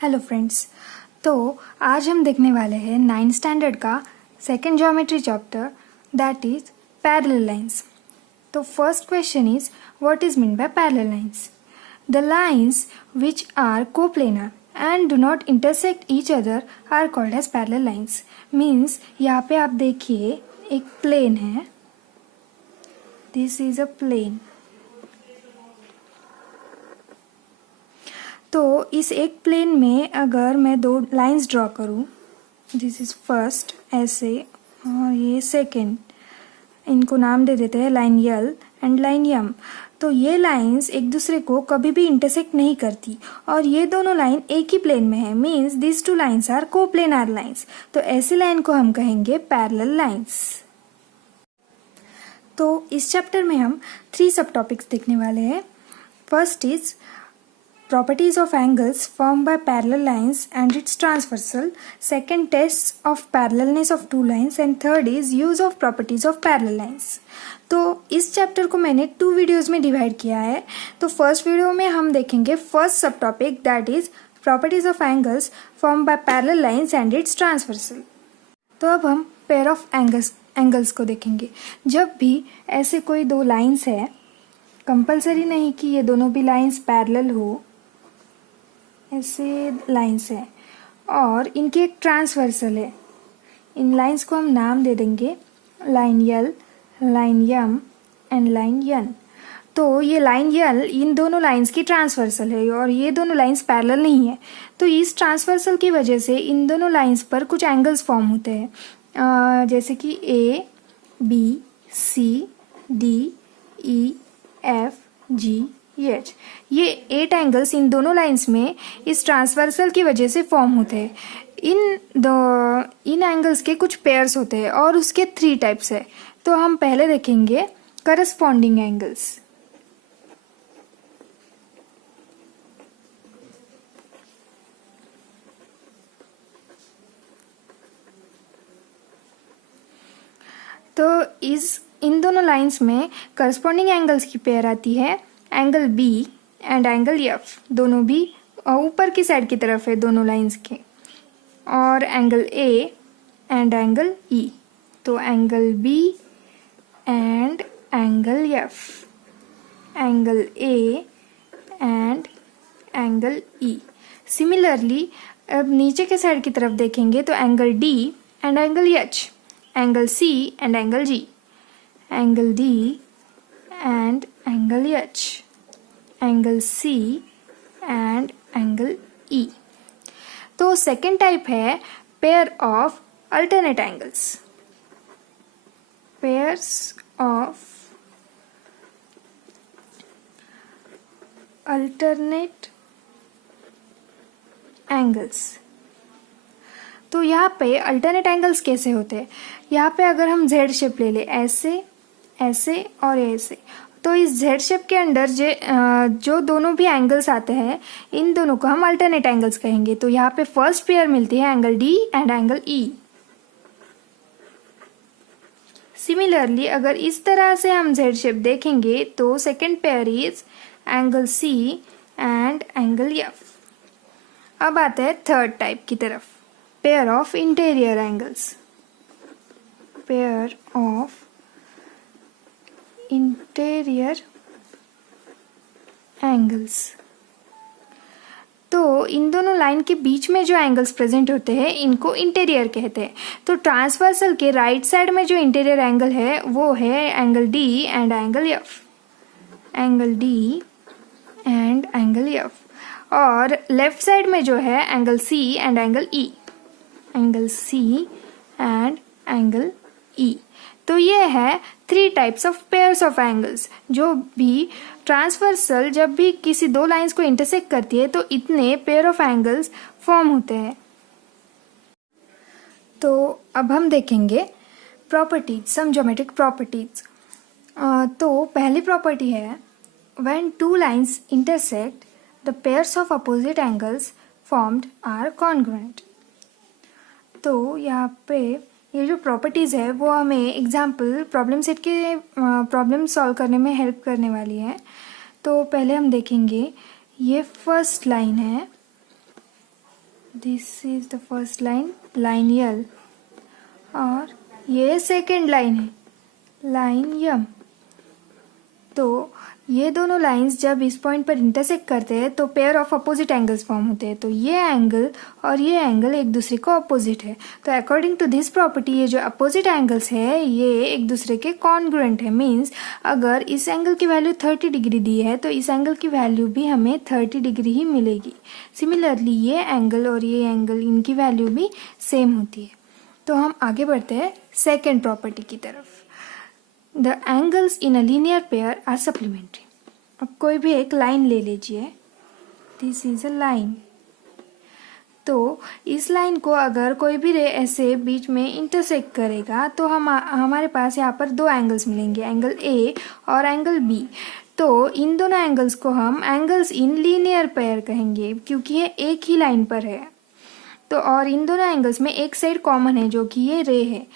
Hello friends. तो आज हम देखने वाले हैं 9th स्टैंडर्ड का second geometry chapter that is parallel lines. तो first question is what is mean by parallel lines. The lines which are coplanar and do not intersect each other are called as parallel lines. Means यहाँ पे आप देखिए एक plane है, this is a plane. तो इस एक plane में अगर मैं दो लाइंस ड्रॉ करूँ, दिस इज फर्स्ट ऐसे और ये सेकेंड, इनको नाम दे देते हैं line L and line M. तो ये लाइंस एक दूसरे को कभी भी इंटरसेक्ट नहीं करती और ये दोनों लाइन एक ही प्लेन में है, means this two lines are coplanar lines. तो ऐसी लाइन को हम कहेंगे पैरेलल लाइंस। तो इस चैप्टर में हम 3 सब टॉपिक्स देखने वाले हैं। First is properties of angles formed by parallel lines and its transversal, second tests of parallelness of two lines, and third is use of properties of parallel lines। तो इस चैप्टर को मैंने 2 वीडियोज़ में divide किया है। तो first video में हम देखेंगे फर्स्ट सब topic that is properties of angles form by parallel lines and it's transversal. तो अब हम पेयर ऑफ एंगल्स को देखेंगे। जब भी ऐसे कोई दो लाइंस है, कंपल्सरी नहीं कि ये दोनों भी लाइंस पैरेलल हो, ऐसे लाइंस है और इनकी एक ट्रांसवर्सल है। इन लाइंस को हम नाम दे देंगे line L, line M and line N. तो ये लाइन यल इन दोनों लाइंस की ट्रांसवर्सल है और ये दोनों लाइंस पैरेलल नहीं है। तो इस ट्रांसवर्सल की वजह से इन दोनों लाइंस पर कुछ एंगल्स फॉर्म होते हैं, जैसे कि ए, बी, सी, डी, ई, एफ, जी, एच। ये 8 एंगल्स इन दोनों लाइंस में इस ट्रांसवर्सल की वजह से फॉर्म होते हैं। इन एंगल्स के कुछ पेयर्स होते हैं और उसके 3 टाइप्स है। तो हम पहले देखेंगे करस्पॉन्डिंग एंगल्स। तो इन दोनों लाइंस में करस्पॉन्डिंग एंगल्स की पेयर आती है angle B and angle F. दोनों भी ऊपर की साइड की तरफ है दोनों लाइंस के, और angle A and angle E. तो angle B and angle F, angle A and angle E. Similarly अब नीचे के साइड की तरफ देखेंगे तो angle D and angle H, angle C and angle G, angle D and angle H, angle C and angle E। तो second type है pair of alternate angles. Pairs of alternate angles. तो यहाँ पे alternate angles कैसे होते हैं, यहाँ पे अगर हम जेड शेप ले ले, ऐसे ऐसे और ऐसे, तो इस जेड शेप के अंदर जो दोनों भी एंगल्स आते हैं, इन दोनों को हम अल्टरनेट एंगल्स कहेंगे। तो यहाँ पे फर्स्ट पेयर मिलती है angle D and angle E. Similarly अगर इस तरह से हम जेड शेप देखेंगे तो second pair is angle C and angle F. अब आते हैं थर्ड टाइप की तरफ, pair of interior angles. Pair of interior angles. तो इन दोनों लाइन के बीच में जो एंगल्स प्रेजेंट होते हैं इनको इंटीरियर कहते हैं। तो ट्रांसवर्सल के राइट साइड में जो इंटीरियर एंगल है वो है angle D and angle F, angle D and angle F. और लेफ्ट साइड में जो है angle C and angle E, angle C and angle E. तो ये है 3 types of pairs of angles, जो भी ट्रांसवर्सल जब भी किसी दो लाइंस को इंटरसेक्ट करती है तो इतने पेयर ऑफ एंगल्स फॉर्म होते हैं। तो अब हम देखेंगे प्रॉपर्टीज, सम ज्योमेट्रिक प्रॉपर्टीज। तो पहली प्रॉपर्टी है when 2 lines intersect the pairs of opposite angles formed are congruent. तो यहाँ पे ये जो प्रॉपर्टीज़ है वो हमें एग्जाम्पल प्रॉब्लम सेट के प्रॉब्लम सॉल्व करने में हेल्प करने वाली है। तो पहले हम देखेंगे ये फर्स्ट लाइन है this is the first line, line L, और ये सेकेंड लाइन है, लाइन यम। तो ये दोनों लाइंस जब इस पॉइंट पर इंटरसेक्ट करते हैं तो pair of opposite angles form होते हैं। तो ये एंगल और ये एंगल एक दूसरे को अपोजिट है। तो अकॉर्डिंग टू दिस प्रॉपर्टी ये जो अपोजिट एंगल्स है ये एक दूसरे के कॉन्ग्रुएंट है। मीन्स अगर इस एंगल की वैल्यू 30 डिग्री दी है तो इस एंगल की वैल्यू भी हमें 30 डिग्री ही मिलेगी। सिमिलरली ये एंगल और ये एंगल, इनकी वैल्यू भी सेम होती है। तो हम आगे बढ़ते हैं सेकेंड प्रॉपर्टी की तरफ। The angles in a linear pair are supplementary. अब कोई भी एक लाइन ले लीजिए, दिस इज अ लाइन। तो इस लाइन को अगर कोई भी रे ऐसे बीच में इंटरसेक्ट करेगा तो हमारे पास यहाँ पर दो एंगल्स मिलेंगे, एंगल ए और एंगल बी। तो इन दोनों एंगल्स को हम एंगल्स इन लीनियर पेयर कहेंगे क्योंकि ये एक ही लाइन पर है। तो और इन दोनों एंगल्स में एक साइड कॉमन है जो कि ये रे है।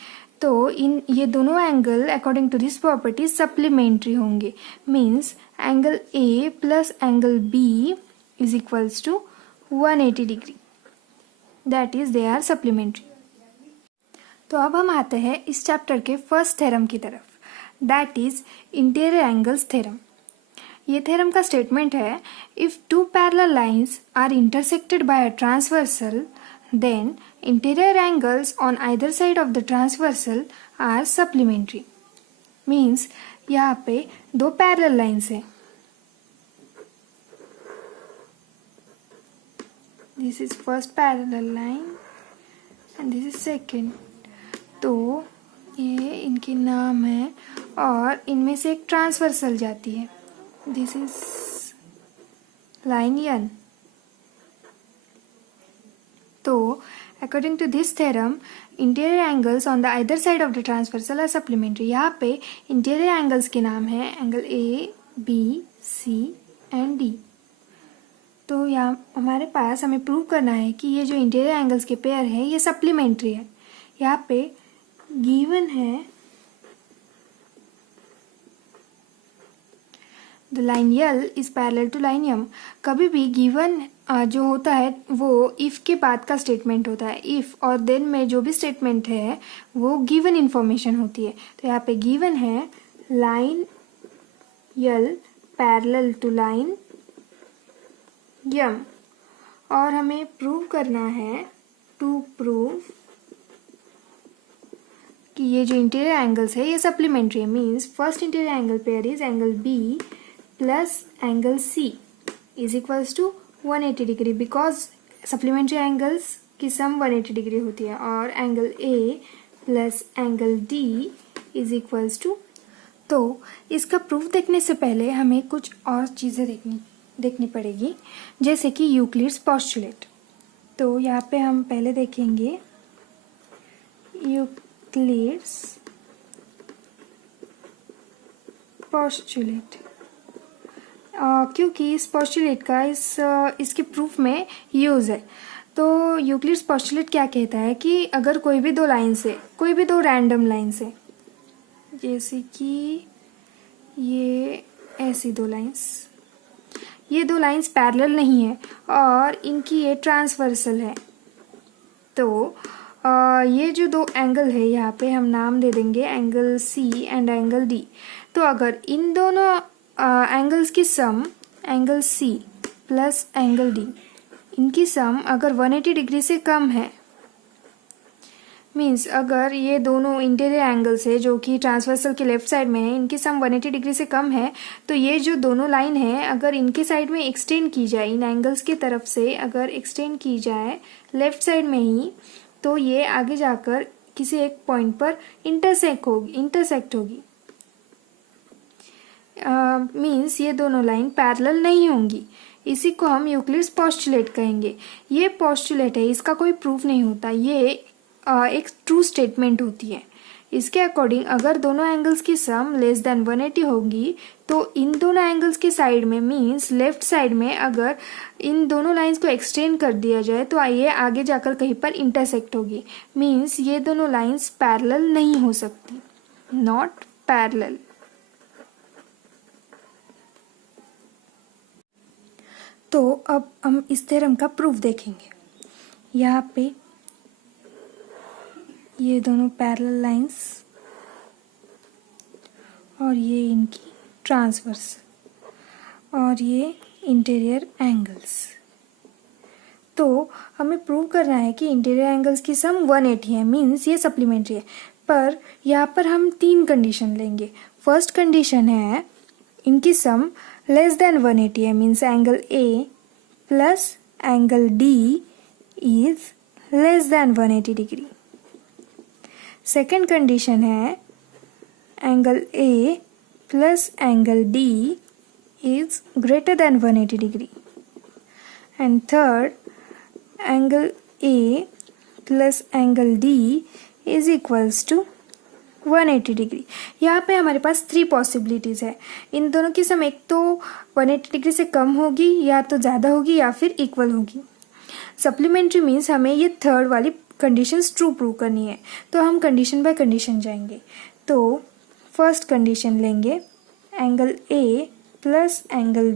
तो ये दोनों angle according to this property supplementary होंगे। Means angle A plus angle B is equals to 180 degree, that is they are supplementary. तो अब हम आते हैं इस चैप्टर के फर्स्ट थ्योरम की तरफ, that is interior angles theorem. ये थ्योरम का स्टेटमेंट है, if two parallel lines are intersected by a transversal then interior angles on either side of the transversal are supplementary. Means यहाँ पे दो parallel lines हैं, this is first parallel line and this is second। तो ये इनके नाम है और इनमें से एक ट्रांसवर्सल जाती है, this is line N। तो according to this theorem interior angles on the other side of the transversal are supplementary. यहाँ पे इंटीरियर एंगल्स के नाम है angle A, B, C and D. तो यहाँ हमारे पास हमें प्रूव करना है कि ये जो इंटीरियर एंगल्स के पेयर है ये सप्लीमेंट्री है। यहाँ पे गिवन है the line L is parallel to line M. कभी भी गिवन जो होता है वो इफ के बाद का स्टेटमेंट होता है। इफ और देन में जो भी स्टेटमेंट है वो गिवन इंफॉर्मेशन होती है। तो यहाँ पे गिवन है line L parallel to line M, और हमें प्रूव करना है, टू प्रूव कि ये जो इंटीरियर एंगल्स है ये सप्लीमेंट्री है। Means first interior angle pair is angle B plus angle C is equals to 180 degree, because supplementary angles की सम 180 डिग्री होती है। और angle A plus angle D is equals to. तो इसका proof देखने से पहले हमें कुछ और चीज़ें देखनी पड़ेगी, जैसे कि यूक्लिड्स पोस्टुलेट। तो यहाँ पे हम पहले देखेंगे यूक्लिड्स पोस्टुलेट, क्योंकि इस पोस्टुलेट का इसके प्रूफ में यूज़ है। तो यूक्लिड्स पोस्टुलेट क्या कहता है कि अगर कोई भी दो लाइन से, कोई भी दो रैंडम लाइन से, जैसे कि ये ऐसी दो लाइंस, ये दो लाइंस पैरेलल नहीं है और इनकी ये ट्रांसवर्सल है। तो ये जो दो एंगल है यहाँ पे हम नाम दे देंगे angle C and angle D. तो अगर इन दोनों एंगल्स की sum, angle C plus angle D, इनकी सम अगर 180 डिग्री से कम है, मीन्स अगर ये दोनों इंटीरियर एंगल्स है जो कि ट्रांसवर्सल के लेफ्ट साइड में है, इनकी सम 180 डिग्री से कम है, तो ये जो दोनों लाइन है अगर इनके साइड में एक्सटेंड की जाए, इन एंगल्स की तरफ से अगर एक्सटेंड की जाए लेफ्ट साइड में ही, तो ये आगे जाकर किसी एक पॉइंट पर इंटरसेक्ट होगी। मीन्स ये दोनों लाइन पैरेलल नहीं होंगी। इसी को हम यूक्लिड्स पोस्टुलेट कहेंगे। ये पोस्टुलेट है, इसका कोई प्रूफ नहीं होता, ये एक ट्रू स्टेटमेंट होती है। इसके अकॉर्डिंग अगर दोनों एंगल्स की सम लेस देन 180 होगी तो इन दोनों एंगल्स के साइड में, मीन्स लेफ्ट साइड में अगर इन दोनों लाइंस को एक्सटेंड कर दिया जाए तो ये आगे जाकर कहीं पर इंटरसेक्ट होगी। मीन्स ये दोनों लाइंस पैरेलल नहीं हो सकती, नॉट पैरेलल। तो अब हम इस थ्योरम का प्रूफ देखेंगे। यहाँ पे ये दोनों पैरेलल लाइंस और ये इनकी ट्रांसवर्स और ये इंटीरियर एंगल्स। तो हमें प्रूव करना है कि इंटीरियर एंगल्स की सम 180 है, मीन्स ये सप्लीमेंट्री है। पर यहाँ पर हम 3 कंडीशन लेंगे। फर्स्ट कंडीशन है इनकी सम लेस देन 180 है, means angle A plus angle D is less than 180 degree. Second condition है angle A plus angle D is greater than 180 degree. And third, angle A plus angle D is equals to 180 degree. यहाँ पे हमारे पास 3 possibilities है। इन दोनों की सम एक तो 180 degree से कम होगी, या तो ज़्यादा होगी, या फिर इक्वल होगी। सप्लीमेंट्री मीन्स हमें ये थर्ड वाली कंडीशंस ट्रू प्रूव करनी है। तो हम कंडीशन बाय कंडीशन जाएंगे। तो फर्स्ट कंडीशन लेंगे angle A plus angle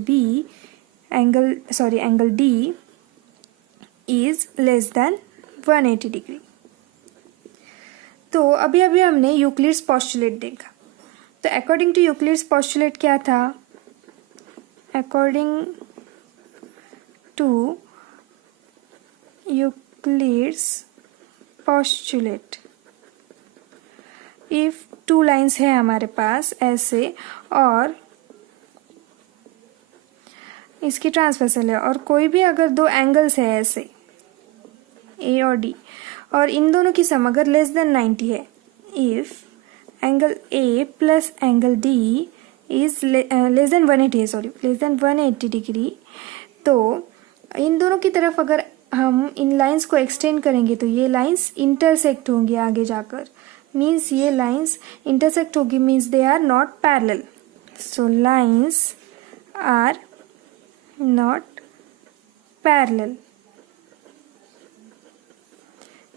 D is less than 180 degree. तो अभी हमने यूक्लिड्स पोस्टुलेट देखा। तो अकॉर्डिंग टू यूक्लिड्स पोस्टुलेट क्या था? According to Euclid's postulate, if 2 lines है हमारे पास ऐसे और इसकी ट्रांसवर्सल है, और कोई भी अगर 2 एंगल्स है ऐसे ए और डी, और इन दोनों की सम अगर लेस देन 90 है, if angle A plus angle D is less than 180 degree, तो इन दोनों की तरफ अगर हम इन लाइंस को एक्सटेंड करेंगे तो ये लाइंस इंटरसेक्ट होंगी आगे जाकर। मीन्स ये लाइंस इंटरसेक्ट होगी, means they are not parallel. So lines are not parallel,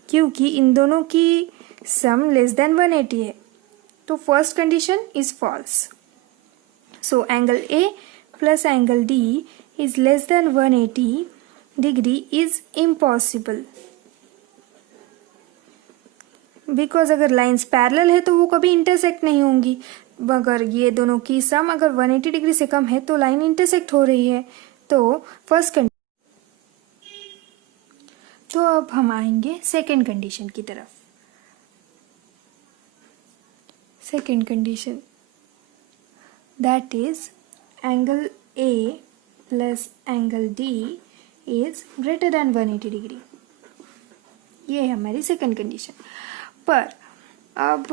क्योंकि इन दोनों की सम लेस देन 180 है। तो first condition is false. So angle A plus angle D is less than 180 degree is impossible, because अगर lines parallel है तो वो कभी इंटरसेक्ट नहीं होंगी। अगर ये दोनों की सम अगर 180 डिग्री से कम है तो लाइन इंटरसेक्ट हो रही है। तो फर्स्ट कंडीशन। तो अब हम आएंगे सेकेंड कंडीशन की तरफ। Second condition, that is angle A plus angle D is greater than 180 degree. ये है हमारी सेकेंड कंडीशन। पर अब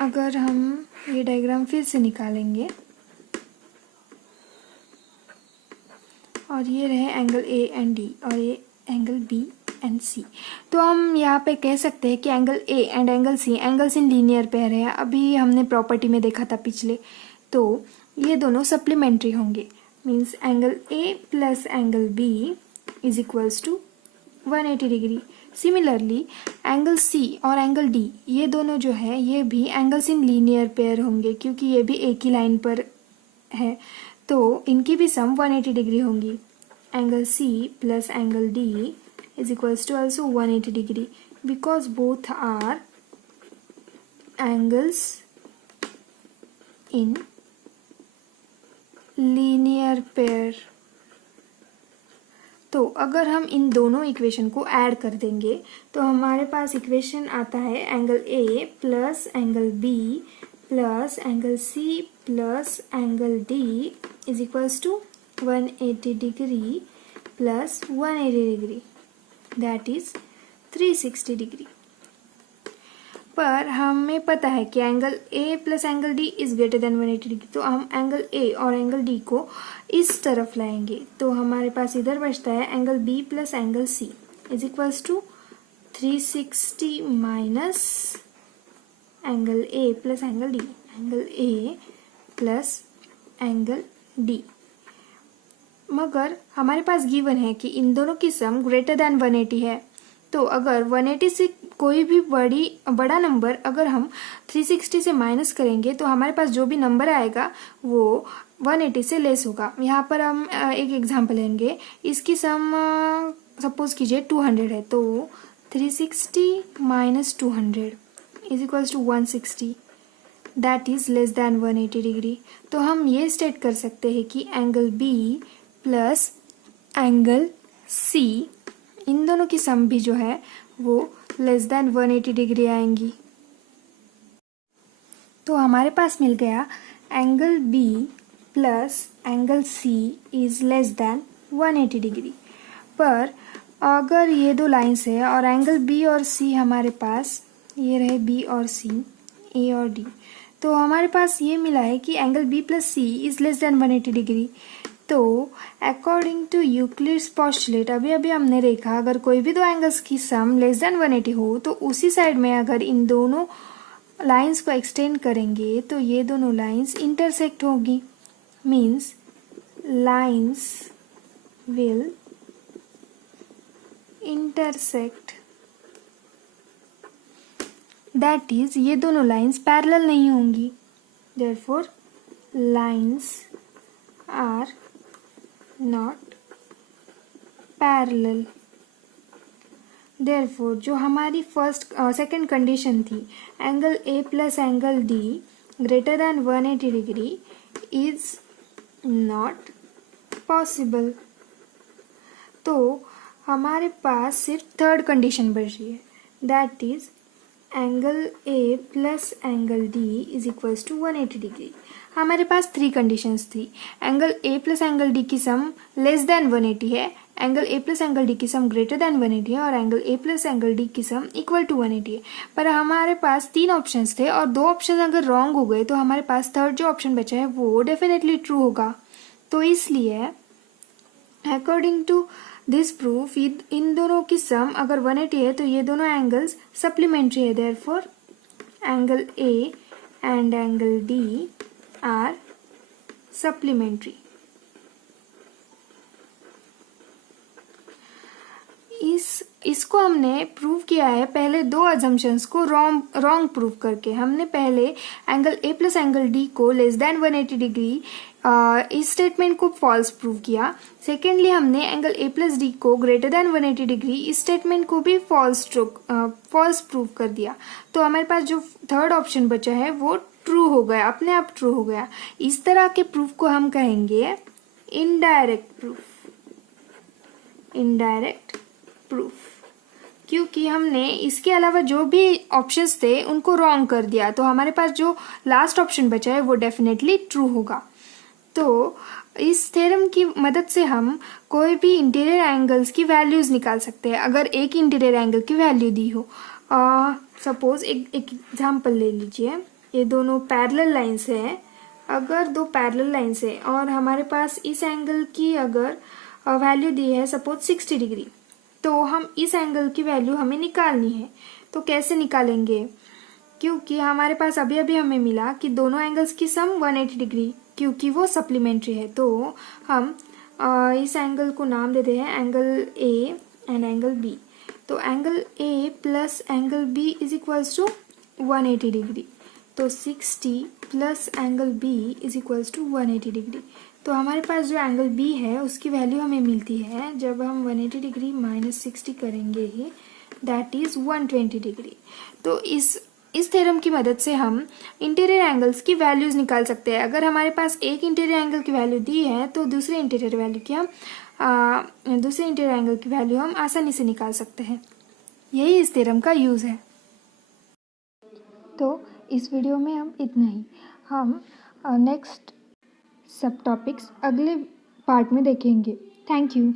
अगर हम ये डायग्राम फिर से निकालेंगे और ये रहे एंगल ए एंड डी और ये एंगल बी एंड सी, तो हम यहाँ पे कह सकते हैं कि angle A and angle C angles in linear pair है। अभी हमने प्रॉपर्टी में देखा था पिछले, तो ये दोनों सप्लीमेंट्री होंगे। Means angle A plus angle B is equals to 180 degree. Similarly angle C और एंगल डी, ये दोनों जो है ये भी एंगल्स इन लीनियर पेयर होंगे, क्योंकि ये भी एक ही लाइन पर है, तो इनकी भी सम 180 डिग्री होंगी। Angle C plus angle D is equals to also 180 degree because both are angles in linear pair। तो अगर हम इन दोनों इक्वेशन को ऐड कर देंगे तो हमारे पास इक्वेशन आता है angle A plus angle B plus angle C plus angle D is equals to 180 degree plus 180 degree, that is 360 degree. पर हमें पता है कि angle A plus angle D is greater than 180 degree, तो हम एंगल ए और angle D को इस तरफ लाएंगे, तो हमारे पास इधर बचता है angle B plus angle C is equals to 360 minus angle A plus angle D, angle A plus angle D. मगर हमारे पास गिवन है कि इन दोनों की सम ग्रेटर देन 180 है, तो अगर 180 से कोई भी बड़ा नंबर अगर हम 360 से माइनस करेंगे तो हमारे पास जो भी नंबर आएगा वो 180 से लेस होगा। यहाँ पर हम एक एग्जांपल लेंगे। इसकी सम सपोज कीजिए 200 है, तो 360 minus 200 is equals to 160, that is less than 180 degree. तो हम ये स्टेट कर सकते हैं कि angle B plus angle C, इन दोनों की सम भी जो है वो लेस देन 180 डिग्री आएंगी। तो हमारे पास मिल गया angle B plus angle C is less than 180 degree. पर अगर ये दो लाइंस है और एंगल बी और सी हमारे पास ये रहे बी और सी, ए और डी, तो हमारे पास ये मिला है कि angle B plus C is less than 180 degree. तो अकॉर्डिंग टू यूक्लिड्स पोस्टुलेट, अभी अभी हमने देखा अगर कोई भी दो एंगल्स की सम लेस देन 180 हो तो उसी साइड में अगर इन दोनों लाइंस को एक्सटेंड करेंगे तो ये दोनों लाइंस इंटरसेक्ट होगी, means lines will intersect, that is ये दोनों लाइंस पैरेलल नहीं होंगी, therefore lines are not parallel. Therefore जो हमारी सेकंड कंडीशन थी angle A plus angle D greater than 180 degree is not possible. तो हमारे पास सिर्फ थर्ड कंडीशन बच रही है, that is angle A plus angle D is equals to 180 degree. हमारे पास थ्री कंडीशंस थी, angle A plus angle D की सम लेस देन 180 है, angle A plus angle D की सम ग्रेटर देन 180 है और angle A plus angle D की sum equal to 180 है। पर हमारे पास तीन ऑप्शंस थे और दो ऑप्शन अगर रॉन्ग हो गए तो हमारे पास थर्ड जो ऑप्शन बचा है वो डेफिनेटली ट्रू होगा। तो इसलिए अकॉर्डिंग टू दिस प्रूफ इन दोनों की सम अगर 180 है तो ये दोनों एंगल्स सप्लीमेंट्री है, therefore angle A and angle D are supplementary. इसको हमने प्रूव किया है पहले दो अजम्पशंस को रॉन्ग प्रूव करके। हमने पहले angle A plus angle D को लेस देन 180 डिग्री इस स्टेटमेंट को फॉल्स प्रूव किया। सेकेंडली हमने एंगल ए प्लस डी को ग्रेटर देन 180 डिग्री इस स्टेटमेंट को भी फॉल्स प्रूव कर दिया। तो हमारे पास जो थर्ड ऑप्शन बचा है वो ट्रू हो गया, अपने आप ट्रू हो गया। इस तरह के प्रूफ को हम कहेंगे इनडायरेक्ट प्रूफ, क्योंकि हमने इसके अलावा जो भी ऑप्शंस थे उनको रॉन्ग कर दिया। तो हमारे पास जो लास्ट ऑप्शन बचा है वो डेफिनेटली ट्रू होगा। तो इस थ्योरम की मदद से हम कोई भी इंटीरियर एंगल्स की वैल्यूज निकाल सकते हैं। अगर एक इंटीरियर एंगल की वैल्यू दी हो, सपोज एक एग्जाम्पल ले लीजिए, ये दोनों पैरेलल लाइंस है। अगर दो पैरेलल लाइंस है और हमारे पास इस एंगल की अगर वैल्यू दी है सपोज 60 डिग्री, तो हम इस एंगल की वैल्यू हमें निकालनी है। तो कैसे निकालेंगे, क्योंकि हमारे पास अभी अभी हमें मिला कि दोनों एंगल्स की सम 180 डिग्री, क्योंकि वो सप्लीमेंट्री है। तो हम इस एंगल को नाम देते हैं angle A and angle B. तो angle A plus angle B is equals to 180 degree. तो 60 plus angle B is equals to 180 degree. तो हमारे पास जो एंगल बी है उसकी वैल्यू हमें मिलती है जब हम 180 डिग्री माइनस 60 करेंगे, दैट इज 120 डिग्री। तो इस थ्योरम की मदद से हम इंटीरियर एंगल्स की वैल्यूज निकाल सकते हैं। अगर हमारे पास एक इंटीरियर एंगल की वैल्यू दी है तो दूसरे इंटीरियर एंगल की वैल्यू हम आसानी से निकाल सकते हैं। यही इस थ्योरम का यूज है। तो इस वीडियो में हम इतना ही। हम नेक्स्ट सब टॉपिक्स अगले पार्ट में देखेंगे। Thank you.